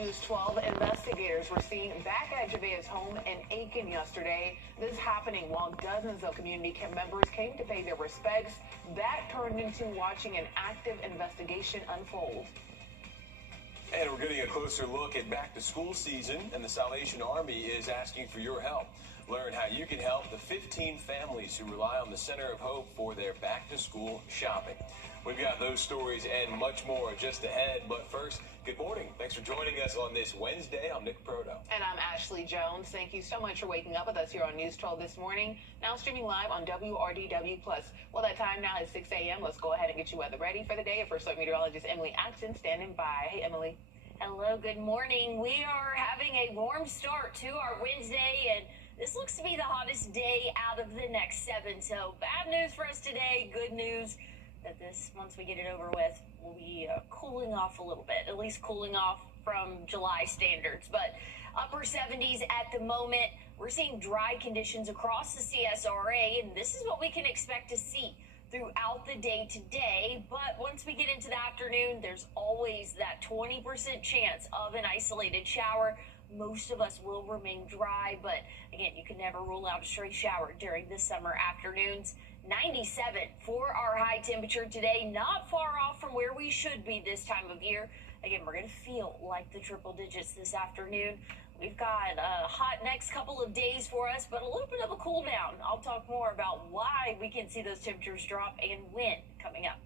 News 12 investigators were seen back at Javea's home in Aiken yesterday. This happening while dozens of community members came to pay their respects. That turned into watching an active investigation unfold. And we're getting a closer look at back to school season, and the Salvation Army is asking for your help. Learn how you can help the 15 families who rely on the Center of Hope for their back to school shopping. We've got those stories and much more just ahead. But first, good morning. Thanks for joining us on this Wednesday. I'm Nick Proto. And I'm Ashley Jones. Thank you so much for waking up with us here on News 12 this morning. Now streaming live on WRDW+. Well, that time now is 6 a.m. Let's go ahead and get you weather ready for the day. First Alert meteorologist Emily Axon standing by. Hey, Emily. Hello, good morning. We are having a warm start to our Wednesday, and this looks to be the hottest day out of the next 7. So bad news for us today, good news that this, once we get it over with, will be cooling off a little bit, at least cooling off from July standards. But upper 70s at the moment. We're seeing dry conditions across the CSRA, and this is what we can expect to see throughout the day today. But once we get into the afternoon, there's always that 20% chance of an isolated shower. Most of us will remain dry, but again, you can never rule out a stray shower during the summer afternoons. 97 for our high temperature today, not far off from where we should be this time of year. Again, we're going to feel like the triple digits this afternoon. We've got a hot next couple of days for us, but a little bit of a cool down. I'll talk more about why we can see those temperatures drop and when coming up.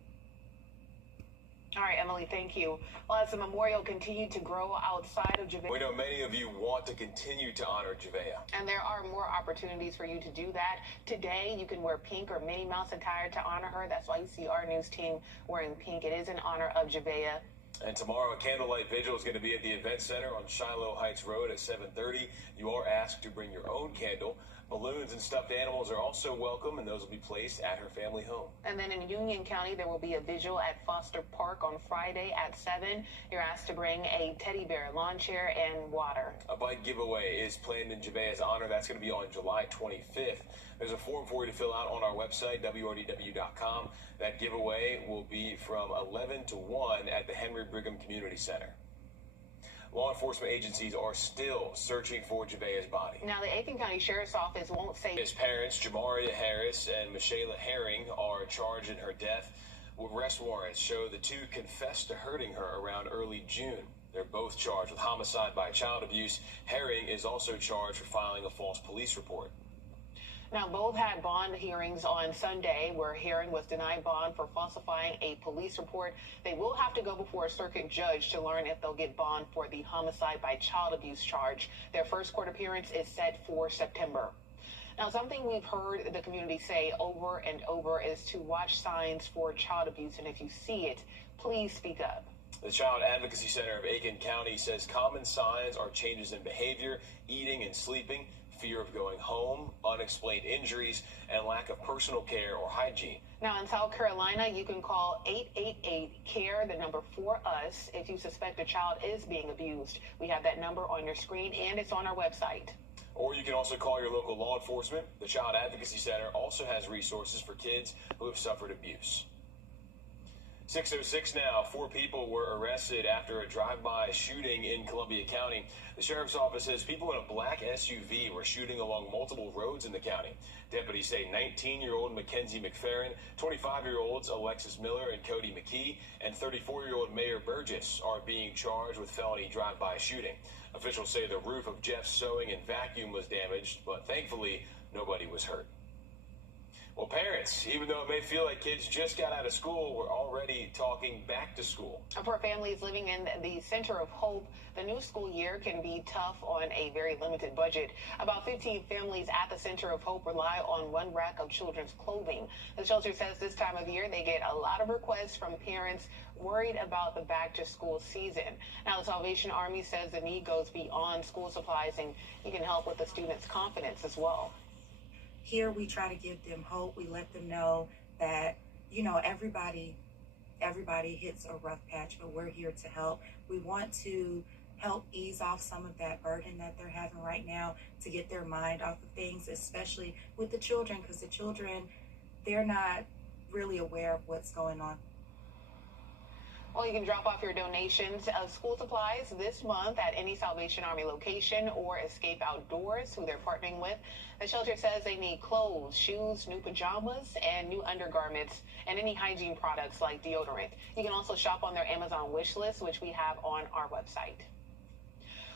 All right, Emily, thank you. Well, as the memorial continued to grow outside of Javea. We know many of you want to continue to honor Javea. And there are more opportunities for you to do that. Today, you can wear pink or Minnie Mouse attire to honor her. That's why you see our news team wearing pink. It is in honor of Javea. And tomorrow, a candlelight vigil is going to be at the Event Center on Shiloh Heights Road at 7:30. You are asked to bring your own candle. Balloons and stuffed animals are also welcome, and those will be placed at her family home. And then in Union County, there will be a vigil at Foster Park on Friday at 7. You're asked to bring a teddy bear, lawn chair, and water. A bike giveaway is planned in Javea's honor. That's going to be on July 25th. There's a form for you to fill out on our website, WRDW.com. That giveaway will be from 11 to 1 at the Henry Brigham Community Center. Law enforcement agencies are still searching for Javea's body. Now, the Aiken County Sheriff's Office won't say. His parents, Jamaria Harris and Michaela Herring, are charged in her death. Arrest warrants show the two confessed to hurting her around early June. They're both charged with homicide by child abuse. Herring is also charged for filing a false police report. Now, both had bond hearings on Sunday where Herring was denied bond for falsifying a police report. They will have to go before a circuit judge to learn if they'll get bond for the homicide by child abuse charge. Their first court appearance is set for September. Now, something we've heard the community say over and over is to watch signs for child abuse, and if you see it, please speak up. The Child Advocacy Center of Aiken County says common signs are changes in behavior, eating and sleeping, fear of going home, unexplained injuries, and lack of personal care or hygiene. Now, in South Carolina, you can call 888-CARE, the number for us, if you suspect a child is being abused. We have that number on your screen, and it's on our website. Or you can also call your local law enforcement. The Child Advocacy Center also has resources for kids who have suffered abuse. 6:06 now. 4 people were arrested after a drive-by shooting in Columbia County. The sheriff's office says people in a black SUV were shooting along multiple roads in the county. Deputies say 19-year-old Mackenzie McFerrin, 25-year-olds Alexis Miller and Cody McKee, and 34-year-old Mayor Burgess are being charged with felony drive-by shooting. Officials say the roof of Jeff's sewing and vacuum was damaged, but thankfully nobody was hurt. Well, parents, even though it may feel like kids just got out of school, we're already talking back to school. For families living in the Center of Hope, the new school year can be tough on a very limited budget. About 15 families at the Center of Hope rely on one rack of children's clothing. The shelter says this time of year they get a lot of requests from parents worried about the back-to-school season. Now, the Salvation Army says the need goes beyond school supplies, and you can help with the students' confidence as well. Here we try to give them hope. We let them know that, everybody hits a rough patch, but we're here to help. We want to help ease off some of that burden that they're having right now, to get their mind off of things, especially with the children, because the children, they're not really aware of what's going on. Well, you can drop off your donations of school supplies this month at any Salvation Army location or Escape Outdoors, who they're partnering with. The shelter says they need clothes, shoes, new pajamas, and new undergarments, and any hygiene products like deodorant. You can also shop on their Amazon wish list, which we have on our website.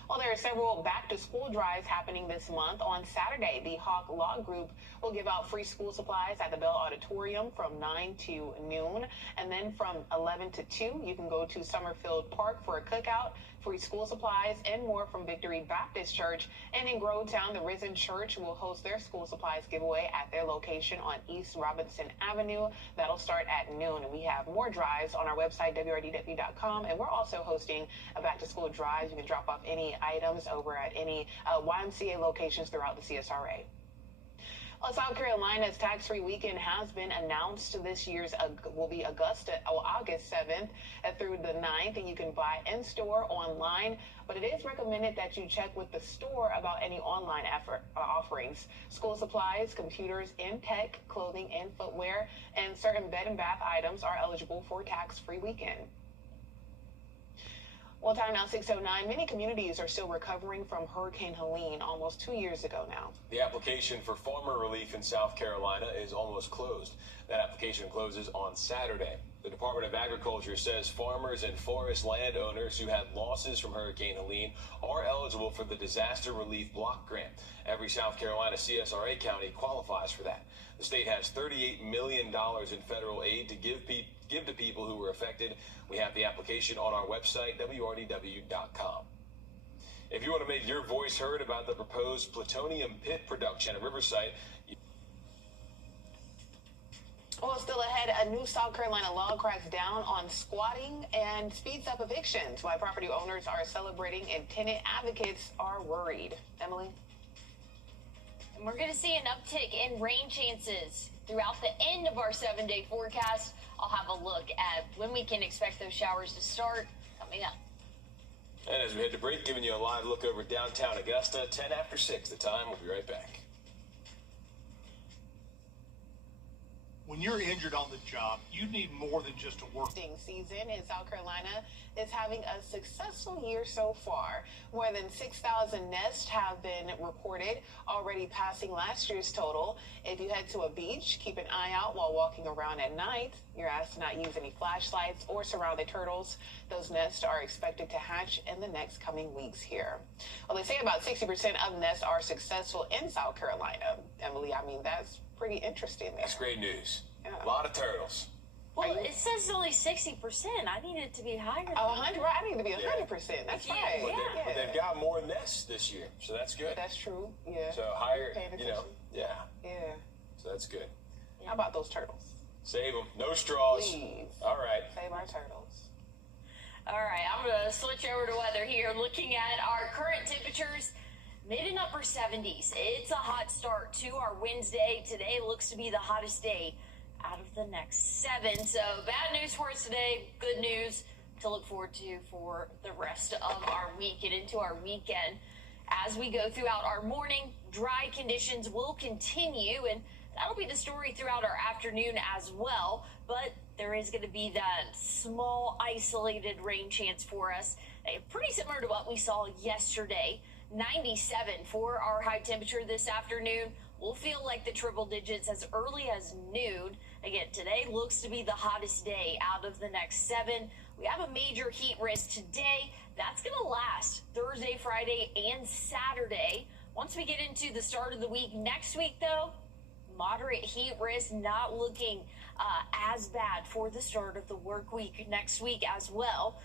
Well, there are several back-to-school drives happening this month. On Saturday, the Hawk Law Group will give out free school supplies at the Bell Auditorium from 9 to noon. And then from 11 to 2, you can go to Summerfield Park for a cookout, free school supplies, and more from Victory Baptist Church. And in Grovetown, the Risen Church will host their school supplies giveaway at their location on East Robinson Avenue. That'll start at noon. And we have more drives on our website, wrdw.com. And we're also hosting a back-to-school drive. You can drop off any items over at any YMCA locations throughout the CSRA. Well, South Carolina's tax-free weekend has been announced. This year's will be August 7th through the 9th, and you can buy in-store, online, but it is recommended that you check with the store about any online offerings. School supplies, computers, and tech, clothing and footwear, and certain bed and bath items are eligible for tax-free weekend. Well, time now 6:09. Many communities are still recovering from Hurricane Helene almost 2 years ago now. The application for farmer relief in South Carolina is almost closed. That application closes on Saturday. The Department of Agriculture says farmers and forest landowners who had losses from Hurricane Helene are eligible for the Disaster Relief Block Grant. Every South Carolina CSRA county qualifies for that. The state has $38 million in federal aid to give to people who were affected. We have the application on our website, wrdw.com. If you want to make your voice heard about the proposed plutonium pit production at Riverside, well, still ahead, a new South Carolina law cracks down on squatting and speeds up evictions. Why property owners are celebrating and tenant advocates are worried. Emily? And we're going to see an uptick in rain chances throughout the end of our 7-day forecast. I'll have a look at when we can expect those showers to start coming up. and as we head to break, giving you a live look over downtown Augusta, 10 after 6 the time. We'll be right back. When you're injured on the job, you need more than just a work. Season in South Carolina is having a successful year so far. More than 6,000 nests have been reported, already passing last year's total. If you head to a beach, keep an eye out while walking around at night. You're asked to not use any flashlights or surround the turtles. Those nests are expected to hatch in the next coming weeks here. Well, they say about 60% of nests are successful in South Carolina. Emily, I mean, that's pretty interesting there. That's great news. Yeah. A lot of turtles. Well, it says only 60%. I need it to be higher than 100, right? I need to be 100%. That's right. But they've got more nests this year, so that's good. That's true. Yeah. So higher, Paying you know, attention. yeah. So that's good. How about those turtles? Save them. No straws. Please. All right. Save our turtles. All right, I'm going to switch over to weather here. Looking at our current temperatures, mid and upper 70s. It's a hot start to our Wednesday. Today looks to be the hottest day out of the next 7. So bad news for us today, good news to look forward to for the rest of our week and into our weekend. As we go throughout our morning, dry conditions will continue, and that'll be the story throughout our afternoon as well. But there is going to be that small isolated rain chance for us, pretty similar to what we saw yesterday. 97 for our high temperature this afternoon. We'll feel like the triple digits as early as noon. Again, today looks to be the hottest day out of the next 7. We have a major heat risk today. That's going to last Thursday, Friday, and Saturday. Once we get into the start of the week next week, though, moderate heat risk, not looking as bad for the start of the work week next week as well.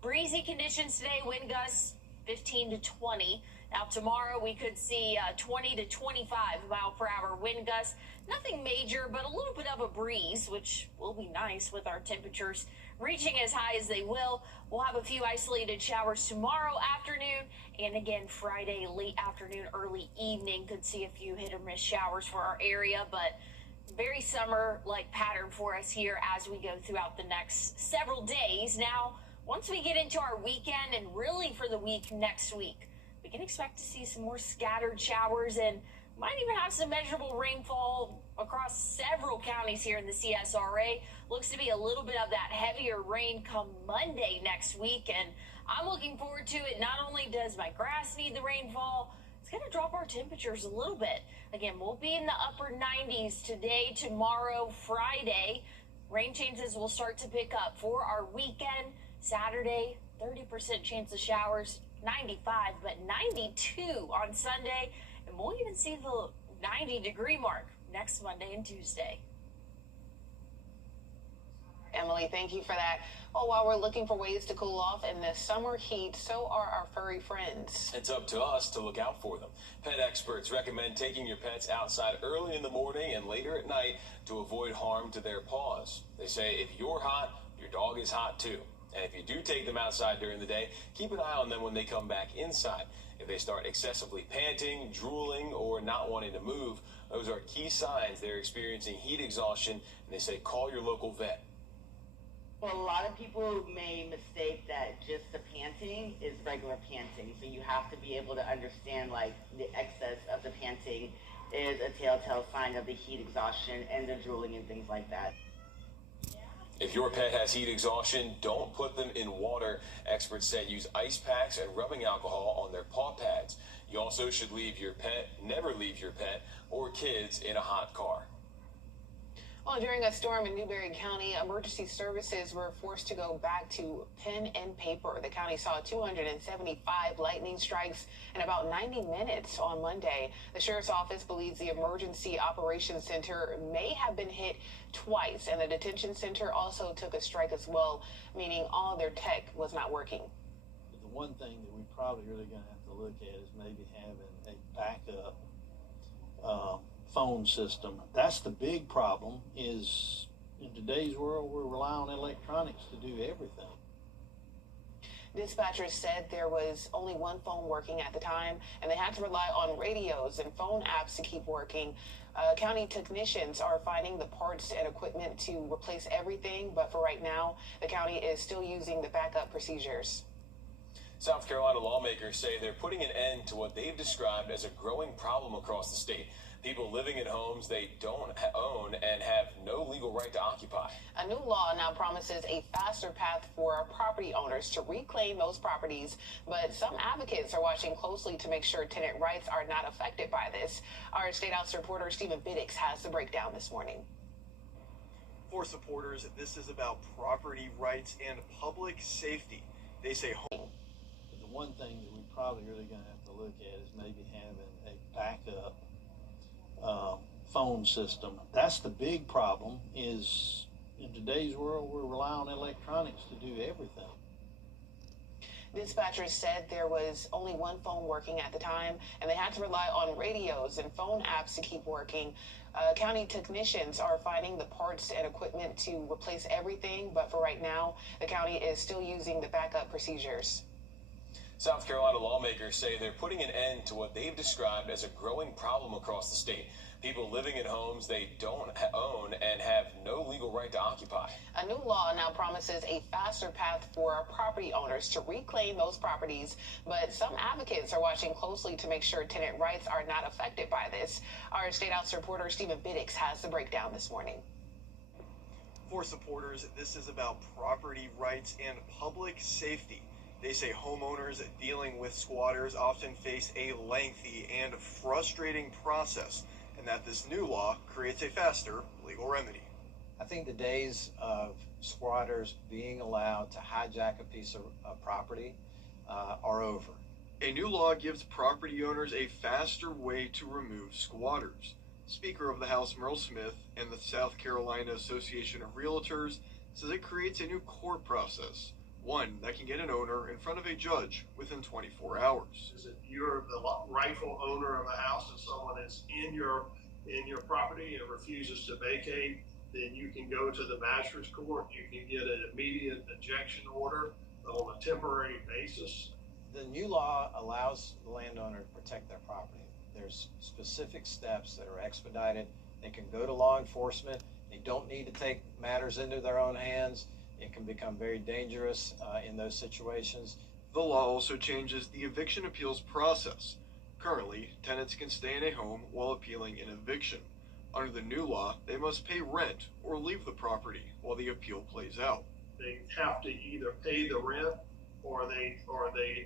Breezy conditions today, wind gusts 15 to 20. Now tomorrow we could see 20 to 25 mile per hour wind gusts. Nothing major, but a little bit of a breeze, which will be nice with our temperatures reaching as high as they will. We'll have a few isolated showers tomorrow afternoon, and again Friday late afternoon, early evening could see a few hit or miss showers for our area, but very summer-like pattern for us here as we go throughout the next several days. Now, once we get into our weekend and really for the week next week, we can expect to see some more scattered showers and Might even have some measurable rainfall across several counties here in the CSRA. Looks to be a little bit of that heavier rain come Monday next week, and I'm looking forward to it. Not only does my grass need the rainfall, it's going to drop our temperatures a little bit. Again, we'll be in the upper 90s today, tomorrow, Friday. Rain chances will start to pick up for our weekend. Saturday, 30% chance of showers, 95, but 92 on Sunday. And we'll even see the 90-degree mark next Monday and Tuesday. Emily, thank you for that. Well, while we're looking for ways to cool off in this summer heat, so are our furry friends. It's up to us to look out for them. Pet experts recommend taking your pets outside early in the morning and later at night to avoid harm to their paws. They say if you're hot, your dog is hot too. And if you do take them outside during the day, keep an eye on them when they come back inside. If they start excessively panting, drooling, or not wanting to move, those are key signs they're experiencing heat exhaustion, and they say call your local vet. Well, a lot of people may mistake that just the panting is regular panting. So you have to be able to understand, like, the excess of the panting is a telltale sign of the heat exhaustion and the drooling and things like that. If your pet has heat exhaustion, don't put them in water. Experts say use ice packs and rubbing alcohol on their paw pads. You also should never leave your pet or kids in a hot car. Well, during a storm in Newberry County, emergency services were forced to go back to pen and paper. The county saw 275 lightning strikes in about 90 minutes on Monday. The sheriff's office believes the emergency operations center may have been hit twice, and the detention center also took a strike as well, meaning all their tech was not working. The one thing that we probably really going to have to look at is maybe having a backup phone system. That's the big problem. Is in today's world we're relying on electronics to do everything. Dispatchers said there was only one phone working at the time, and they had to rely on radios and phone apps to keep working. County technicians are finding the parts and equipment to replace everything, but for right now, the county is still using the backup procedures. South Carolina lawmakers say they're putting an end to what they've described as a growing problem across the state. People living in homes they don't own and have no legal right to occupy. A new law now promises a faster path for property owners to reclaim those properties, but some advocates are watching closely to make sure tenant rights are not affected by this. Our State House reporter Stephen Biddix has the breakdown this morning. For supporters, this is about property rights and public safety. They say home. The one thing that we probably really going to have to look at is maybe having a backup phone system. That's the big problem. Is in today's world we're relying on electronics to do everything. Dispatchers said there was only one phone working at the time, and they had to rely on radios and phone apps to keep working. County technicians are finding the parts and equipment to replace everything, but for right now, the county is still using the backup procedures. South Carolina lawmakers say they're putting an end to what they've described as a growing problem across the state. People living in homes they don't own and have no legal right to occupy. A new law now promises a faster path for property owners to reclaim those properties, but some advocates are watching closely to make sure tenant rights are not affected by this. Our State House reporter Stephen Biddix has the breakdown this morning. For supporters, this is about property rights and public safety. They say homeowners dealing with squatters often face a lengthy and frustrating process, and that this new law creates a faster legal remedy. I think the days of squatters being allowed to hijack a piece of property are over. A new law gives property owners a faster way to remove squatters. Speaker of the House Merle Smith and the South Carolina Association of Realtors says it creates a new court process, one that can get an owner in front of a judge within 24 hours. Is if you're the rightful owner of a house and someone is in your property and refuses to vacate, then you can go to the magistrate's court. You can get an immediate ejection order on a temporary basis. The new law allows the landowner to protect their property. There's specific steps that are expedited. They can go to law enforcement. They don't need to take matters into their own hands. It can become very dangerous in those situations. The law also changes the eviction appeals process. Currently, tenants can stay in a home while appealing an eviction. Under the new law, they must pay rent or leave the property while the appeal plays out. They have to either pay the rent or they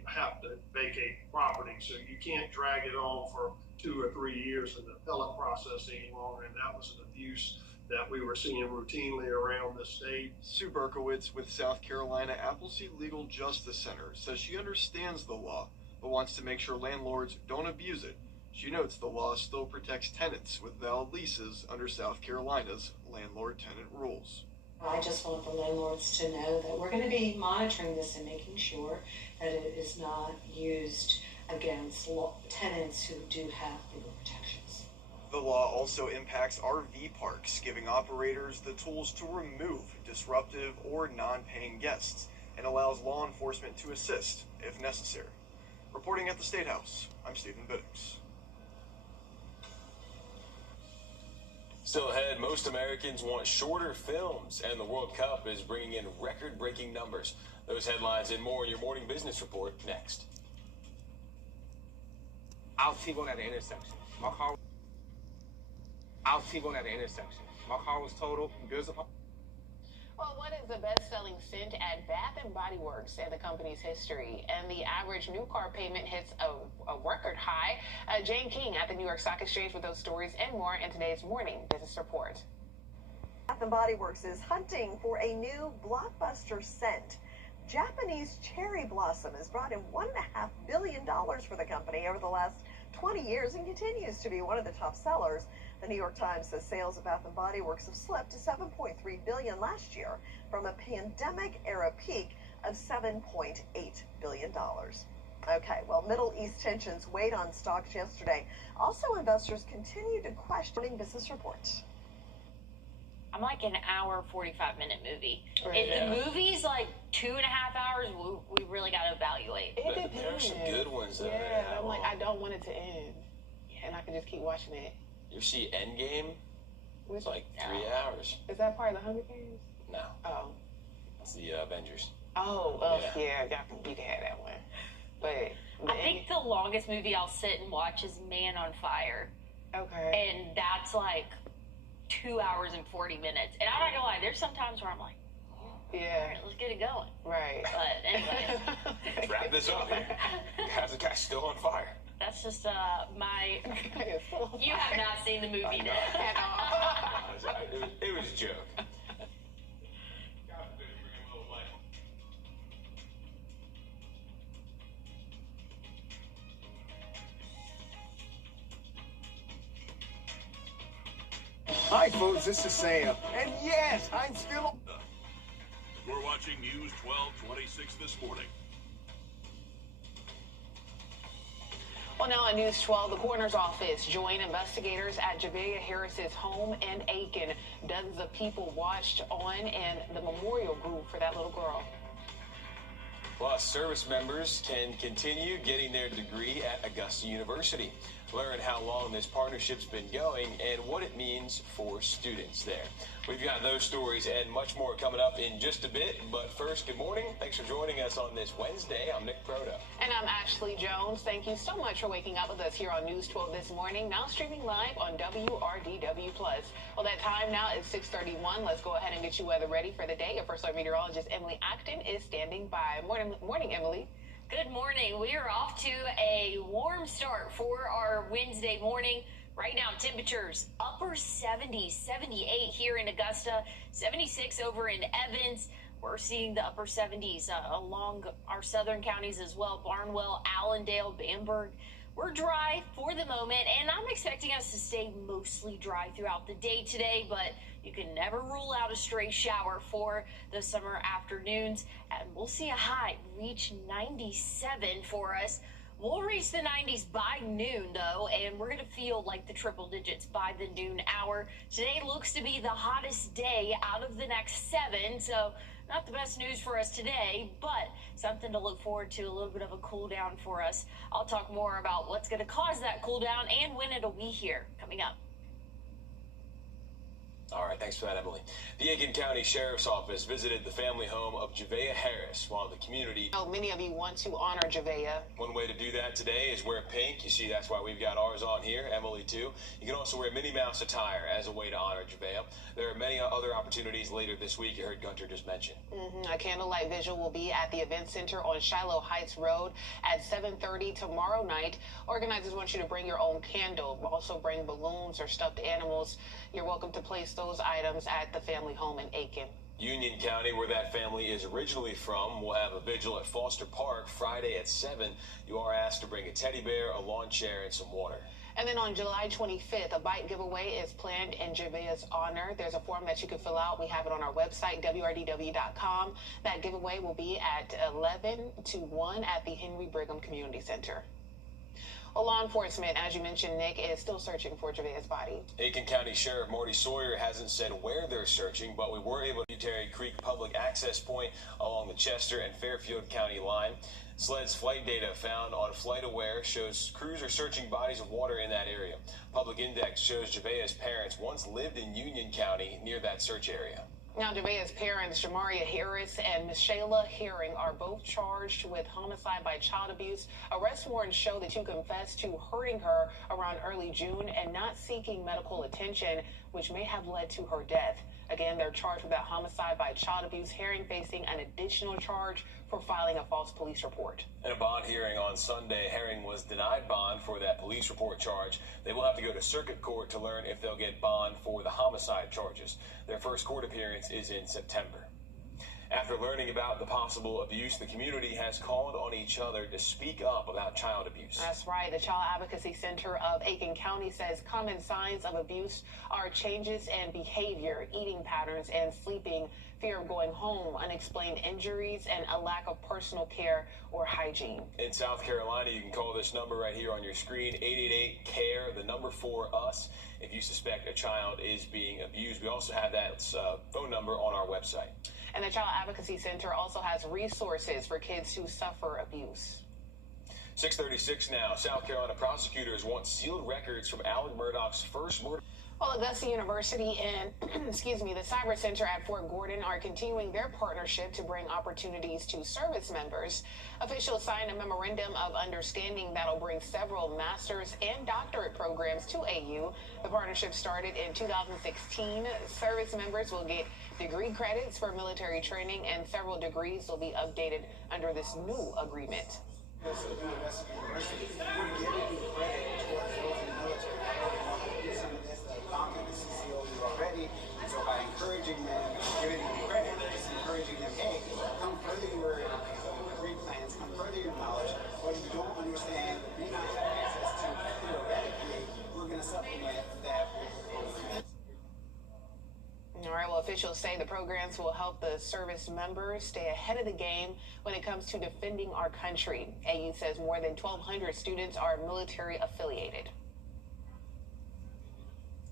have to vacate the property. So you can't drag it on for 2 or 3 years in the appellate process any longer. And that was an abuse that we were seeing routinely around the state. Sue Berkowitz with South Carolina Appleseed Legal Justice Center says she understands the law, but wants to make sure landlords don't abuse it. She notes the law still protects tenants with valid leases under South Carolina's landlord-tenant rules. I just want the landlords to know that we're going to be monitoring this and making sure that it is not used against tenants who do have legal protections. The law also impacts RV parks, giving operators the tools to remove disruptive or non-paying guests, and allows law enforcement to assist if necessary. Reporting at the State House, I'm Stephen Biddix. Still ahead, most Americans want shorter films, and the World Cup is bringing in record-breaking numbers. Those headlines and more in your morning business report next. I was T-boned at the intersection. My car was totaled. Well, what is the best-selling scent at Bath & Body Works in the company's history? And the average new car payment hits a record high. Jane King at the New York Stock Exchange with those stories and more in today's Morning Business Report. Bath & Body Works is hunting for a new blockbuster scent. Japanese cherry blossom has brought in $1.5 billion for the company over the last 20 years and continues to be one of the top sellers. The New York Times says sales of Bath & Body Works have slipped to $7.3 billion last year from a pandemic-era peak of $7.8 billion. Okay, well, Middle East tensions weighed on stocks yesterday. Also, investors continue to question business reports. I'm like an hour, 45-minute movie. Right. If the movie's like 2.5 hours, we really got to evaluate. It depends. There are some good ones, though. Yeah, I'm like, I don't want it to end. And I can just keep watching it. You see Endgame? It's like 3 hours. Is that part of the Hunger Games? No. Oh. It's the Avengers. Oh, yeah, you can have that one. But I think the longest movie I'll sit and watch is Man on Fire. Okay. And that's like 2 hours and 40 minutes. And I'm not gonna lie, there's some times where I'm like, all right, let's get it going. Right. But anyway. Let's wrap this up here. How's the guy still on fire? That's just my. You have not seen the movie yet. At all. It was a joke. Hi, folks, this is Sam. And yes, I'm still. We're watching News 1226 this morning. Well, now on News 12, the coroner's office joined investigators at Javilia Harris's home in Aiken. Dozens of people watched on and the memorial grew for that little girl. Plus, service members can continue getting their degree at Augusta University. Learn how long this partnership's been going and what it means for students there. We've got those stories and much more coming up in just a bit. But first, good morning. Thanks for joining us on this Wednesday. I'm Nick Proto. And I'm Ashley Jones. Thank you so much for waking up with us here on News 12 this morning. Now streaming live on WRDW+. Well, that time now is 6:31. Let's go ahead and get you weather ready for the day. Your first-line meteorologist, Emily Acton, is standing by. Morning, Emily. Good morning. We are off to a warm start for our Wednesday morning. Right now, temperatures upper 70s, 78 here in Augusta, 76 over in Evans. We're seeing the upper 70s along our southern counties as well. Barnwell, Allendale, Bamberg. We're dry for the moment, and I'm expecting us to stay mostly dry throughout the day today, but you can never rule out a stray shower for the summer afternoons. And we'll see a high reach 97 for us. We'll reach the 90s by noon, though, and we're going to feel like the triple digits by the noon hour. Today looks to be the hottest day out of the next 7, so not the best news for us today, but something to look forward to, a little bit of a cool down for us. I'll talk more about what's going to cause that cool down and when it'll be here coming up. All right, thanks for that, Emily. The Aiken County Sheriff's Office visited the family home of Javea Harris while the community... Many of you want to honor Javea. One way to do that today is wear pink. You see, that's why we've got ours on here, Emily too. You can also wear Minnie Mouse attire as a way to honor Javea. There are many other opportunities later this week you heard Gunter just mention. A candlelight vigil will be at the event center on Shiloh Heights Road at 7:30 tomorrow night. Organizers want you to bring your own candle. Also bring balloons or stuffed animals. You're welcome to place those items at the family home in Aiken. Union County, where that family is originally from, will have a vigil at Foster Park Friday at 7. You are asked to bring a teddy bear, a lawn chair, and some water. And then on July 25th, a bike giveaway is planned in Javea's honor. There's a form that you can fill out. We have it on our website, wrdw.com. That giveaway will be at 11 to 1 at the Henry Brigham Community Center. Well, law enforcement, as you mentioned, Nick, is still searching for Javea's body. Aiken County Sheriff Marty Sawyer hasn't said where they're searching, but we were able to Terry Creek Public Access Point along the Chester and Fairfield County line. SLED's flight data found on FlightAware shows crews are searching bodies of water in that area. Public Index shows Javea's parents once lived in Union County near that search area. Now, Javea's parents, Jamaria Harris and Miss Shayla Herring, are both charged with homicide by child abuse. Arrest warrants show that you confessed to hurting her around early June and not seeking medical attention, which may have led to her death. Again, they're charged with that homicide by child abuse. Herring facing an additional charge for filing a false police report. In a bond hearing on Sunday, Herring was denied bond for that police report charge. They will have to go to circuit court to learn if they'll get bond for the homicide charges. Their first court appearance is in September. After learning about the possible abuse, the community has called on each other to speak up about child abuse. That's right. The Child Advocacy Center of Aiken County says common signs of abuse are changes in behavior, eating patterns, and sleeping, fear of going home, unexplained injuries, and a lack of personal care or hygiene. In South Carolina, you can call this number right here on your screen, 888-CARE, the number for us, if you suspect a child is being abused. We also have that phone number on our website. And the Child Advocacy Center also has resources for kids who suffer abuse. 6:36 now. South Carolina prosecutors want sealed records from Alec Murdaugh's first murder. Well, Augusta University and, the Cyber Center at Fort Gordon are continuing their partnership to bring opportunities to service members. Officials signed a memorandum of understanding that'll bring several master's and doctorate programs to AU. The partnership started in 2016. Service members will get degree credits for military training, and several degrees will be updated under this new agreement. Already, and so by encouraging them, giving them credit, encouraging them, hey, come further your degree plans, come further your knowledge. What you don't understand, may not have access to theoretically, we're going to supplement that with. All right, well, officials say the programs will help the service members stay ahead of the game when it comes to defending our country. AU says more than 1,200 students are military affiliated.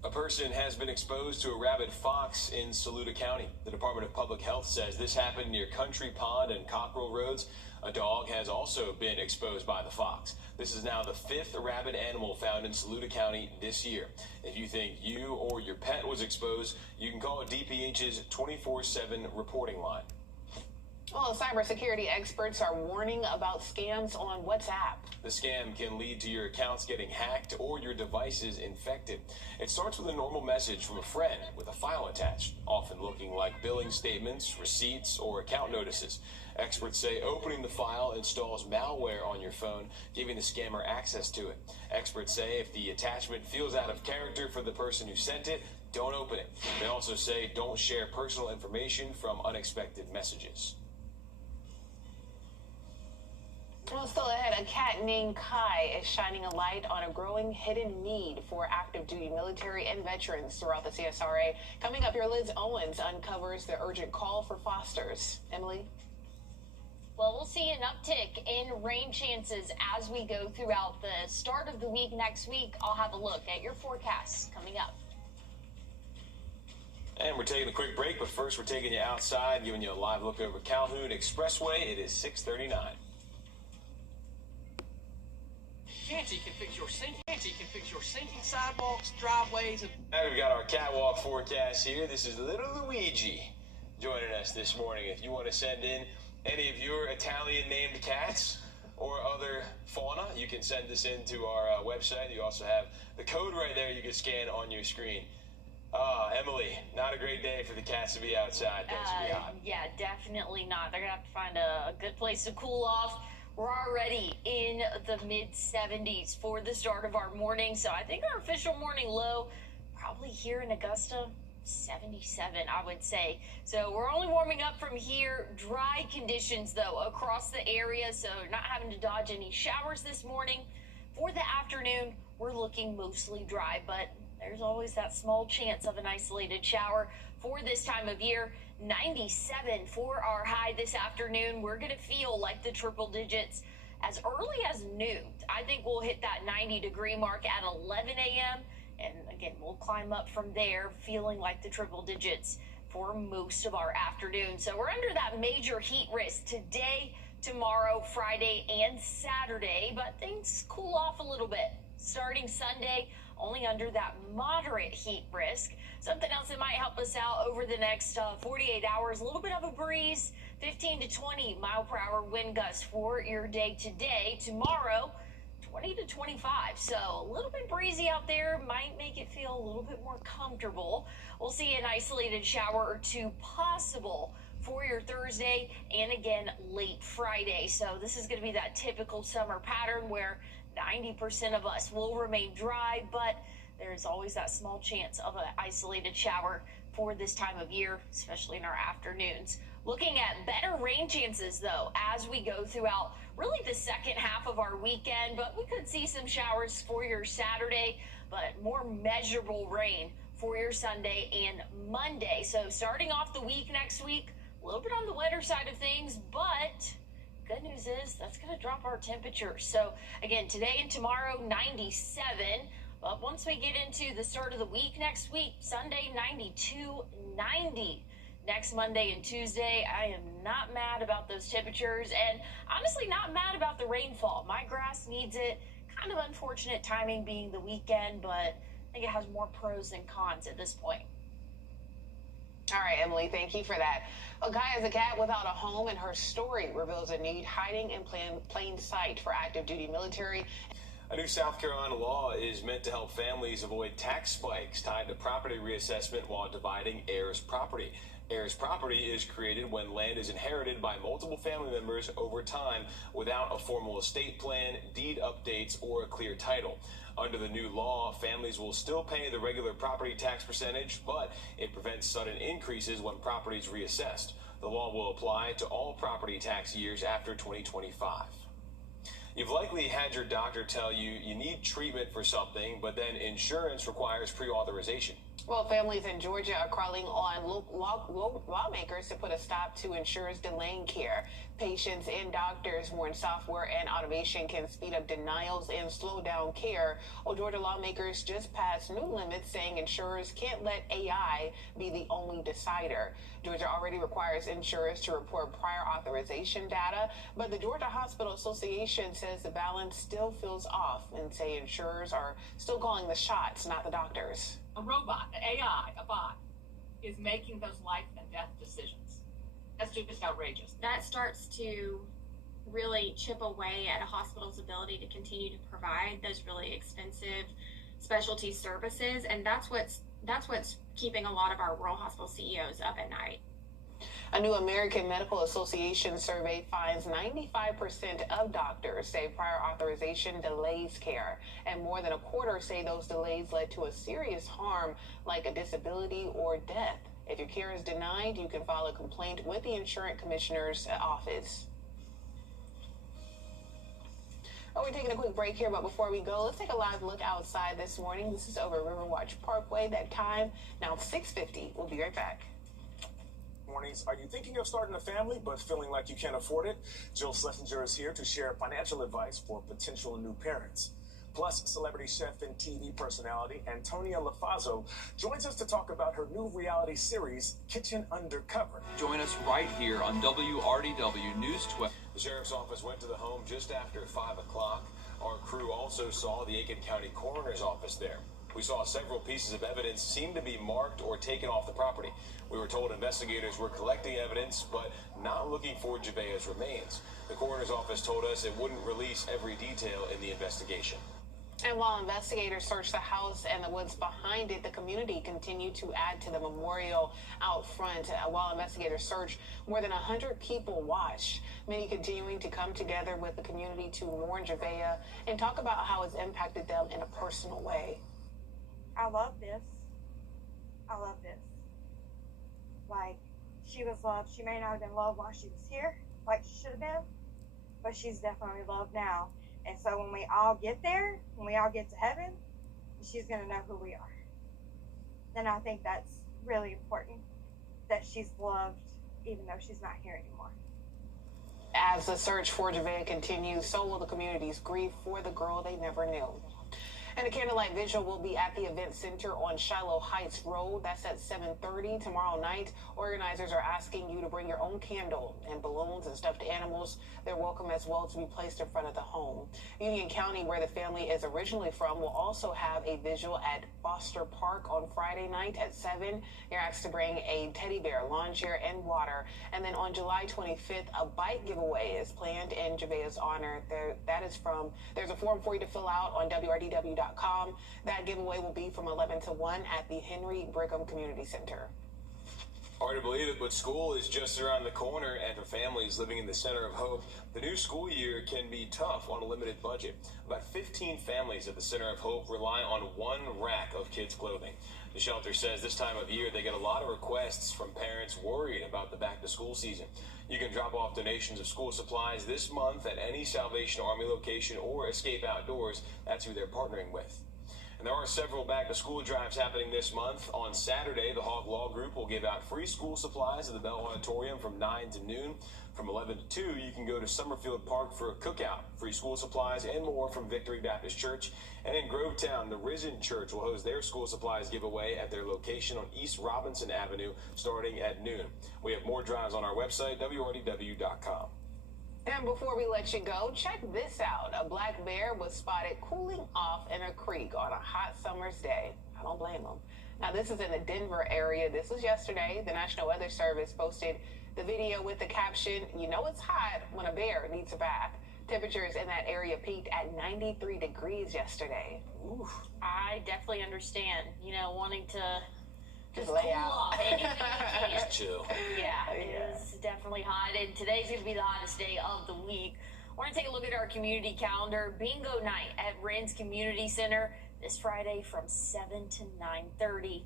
A person has been exposed to a rabid fox in Saluda County. The Department of Public Health says this happened near Country Pond and Cockrell Roads. A dog has also been exposed by the fox. This is now the 5th rabid animal found in Saluda County this year. If you think you or your pet was exposed, you can call DPH's 24/7 reporting line. Well, cybersecurity experts are warning about scams on WhatsApp. The scam can lead to your accounts getting hacked or your devices infected. It starts with a normal message from a friend with a file attached, often looking like billing statements, receipts, or account notices. Experts say opening the file installs malware on your phone, giving the scammer access to it. Experts say if the attachment feels out of character for the person who sent it, don't open it. They also say don't share personal information from unexpected messages. Well, still ahead, a cat named Kai is shining a light on a growing hidden need for active duty military and veterans throughout the CSRA. Coming up here, Liz Owens uncovers the urgent call for fosters. Emily? Well, we'll see an uptick in rain chances as we go throughout the start of the week next week. I'll have a look at your forecasts coming up. And we're taking a quick break, but first we're taking you outside, giving you a live look over Calhoun Expressway. It is 6:39. Canty can fix your sinking. Canty can fix your sinking sidewalks, driveways, and... Now we've got our catwalk forecast here. This is little Luigi joining us this morning. If you want to send in any of your Italian-named cats or other fauna, you can send this in to our website. You also have the code right there you can scan on your screen. Emily, not a great day for the cats to be outside. It's gonna be hot. Yeah, definitely not. They're going to have to find a good place to cool off. We're already in the mid-70s for the start of our morning, so I think our official morning low probably here in Augusta, 77, I would say. So we're only warming up from here. Dry conditions, though, across the area, so not having to dodge any showers this morning. For the afternoon, we're looking mostly dry, but there's always that small chance of an isolated shower for this time of year. 97 for our high this afternoon. We're going to feel like the triple digits as early as noon. I think we'll hit that 90-degree mark at 11 a.m. And again, we'll climb up from there, feeling like the triple digits for most of our afternoon. So we're under that major heat risk today, tomorrow, Friday, and Saturday, but things cool off a little bit. Starting Sunday, only under that moderate heat risk. Something else that might help us out over the next 48 hours, a little bit of a breeze, 15 to 20 mile per hour wind gusts for your day today. Tomorrow, 20 to 25. So a little bit breezy out there might make it feel a little bit more comfortable. We'll see an isolated shower or two possible for your Thursday and again late Friday. So this is going to be that typical summer pattern where 90% of us will remain dry, but there's always that small chance of an isolated shower for this time of year, especially in our afternoons. Looking at better rain chances, though, as we go throughout really the second half of our weekend, but we could see some showers for your Saturday, but more measurable rain for your Sunday and Monday. So starting off the week next week, a little bit on the wetter side of things, but good news is that's going to drop our temperature. So again, today and tomorrow, 97. But once we get into the start of the week next week, Sunday, 92, 90. Next Monday and Tuesday, I am not mad about those temperatures and honestly not mad about the rainfall. My grass needs it. Kind of unfortunate timing being the weekend, but I think it has more pros than cons at this point. All right, Emily, thank you for that. A guy has a cat without a home, and her story reveals a need hiding in plain sight for active duty military. A new South Carolina law is meant to help families avoid tax spikes tied to property reassessment while dividing heirs' property. Heirs' property is created when land is inherited by multiple family members over time without a formal estate plan, deed updates, or a clear title. Under the new law, families will still pay the regular property tax percentage, but it prevents sudden increases when property is reassessed. The law will apply to all property tax years after 2025. You've likely had your doctor tell you you need treatment for something, but then insurance requires pre-authorization. Well, families in Georgia are calling on lawmakers to put a stop to insurers delaying care. Patients and doctors warn software and automation can speed up denials and slow down care. Well, Georgia lawmakers just passed new limits saying insurers can't let AI be the only decider. Georgia already requires insurers to report prior authorization data, but the Georgia Hospital Association says the balance still feels off and say insurers are still calling the shots, not the doctors. A robot, an AI, a bot, is making those life and death decisions. That's just outrageous. That starts to really chip away at a hospital's ability to continue to provide those really expensive specialty services, and that's what's keeping a lot of our rural hospital CEOs up at night. A new American Medical Association survey finds 95% of doctors say prior authorization delays care, and more than a quarter say those delays led to a serious harm like a disability or death. If your care is denied, you can file a complaint with the Insurance Commissioner's office. Oh, we're taking a quick break here, but before we go, let's take a live look outside this morning. This is over Riverwatch Parkway. That time now 6:50. We'll be right back. Mornings. Are you thinking of starting a family but feeling like you can't afford it? Jill Schlesinger is here to share financial advice for potential new parents. Plus, celebrity chef and TV personality Antonia Lafazo joins us to talk about her new reality series, Kitchen Undercover. Join us right here on Wrdw News 12. The sheriff's office went to the home just after 5 o'clock. Our crew also also saw the Aiken County Coroner's Office there. We saw several pieces of evidence seem to be marked or taken off the property. We were told investigators were collecting evidence, but not looking for Javea's remains. The coroner's office told us it wouldn't release every detail in the investigation. And while investigators searched the house and the woods behind it, the community continued to add to the memorial out front. While investigators searched, more than 100 people watched, many continuing to come together with the community to mourn Javea and talk about how it's impacted them in a personal way. I love this. I love this. Like, she was loved. She may not have been loved while she was here, like she should have been, but she's definitely loved now. And so when we all get there, when we all get to heaven, she's going to know who we are. And I think that's really important, that she's loved even though she's not here anymore. As the search for Javea continues, so will the community's grief for the girl they never knew. And a candlelight vigil will be at the event center on Shiloh Heights Road. That's at 7:30 tomorrow night. Organizers are asking you to bring your own candle and balloons and stuffed animals. They're welcome as well to be placed in front of the home. Union County, where the family is originally from, will also have a vigil at Foster Park on Friday night at 7. You're asked to bring a teddy bear, lawn chair, and water. And then on July 25th, a bike giveaway is planned in Javea's honor. There's a form for you to fill out on WRDW.com. That giveaway will be from 11 to 1 at the Henry Brigham Community Center. Hard to believe it, but school is just around the corner, and for families living in the center of Hope, the new school year can be tough on a limited budget. About 15 families at the center of Hope rely on one rack of kids' clothing. The shelter says this time of year they get a lot of requests from parents worried about the back-to-school season. You can drop off donations of school supplies this month at any Salvation Army location or Escape Outdoors. That's who they're partnering with. And there are several back-to-school drives happening this month. On Saturday, the Hog Law Group will give out free school supplies at the Bell Auditorium from 9 to noon. From 11 to 2, you can go to Summerfield Park for a cookout. Free school supplies and more from Victory Baptist Church. And in Grovetown, the Risen Church will host their school supplies giveaway at their location on East Robinson Avenue starting at noon. We have more drives on our website, WRDW.com. And before we let you go, check this out. A black bear was spotted cooling off in a creek on a hot summer's day. I don't blame them. Now, this is in the Denver area. This was yesterday. The National Weather Service posted the video with the caption, "You know it's hot when a bear needs a bath." Temperatures in that area peaked at 93 degrees yesterday. Ooh, I definitely understand, wanting to just lay cool out. off anything you can. Just chill. Yeah, it is definitely hot, and today's going to be the hottest day of the week. I want to take a look at our community calendar. Bingo night at Ren's Community Center this Friday from 7 to 9:30.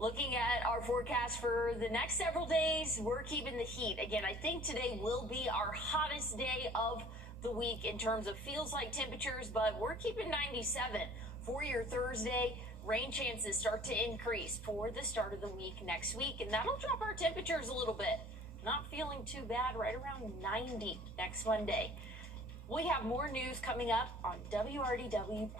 Looking at our forecast for the next several days, we're keeping the heat. Again, I think today will be our hottest day of the week in terms of feels like temperatures, but we're keeping 97 for your Thursday. Rain chances start to increase for the start of the week next week, and that'll drop our temperatures a little bit. Not feeling too bad, right around 90 next Monday. We have more news coming up on WRDW+.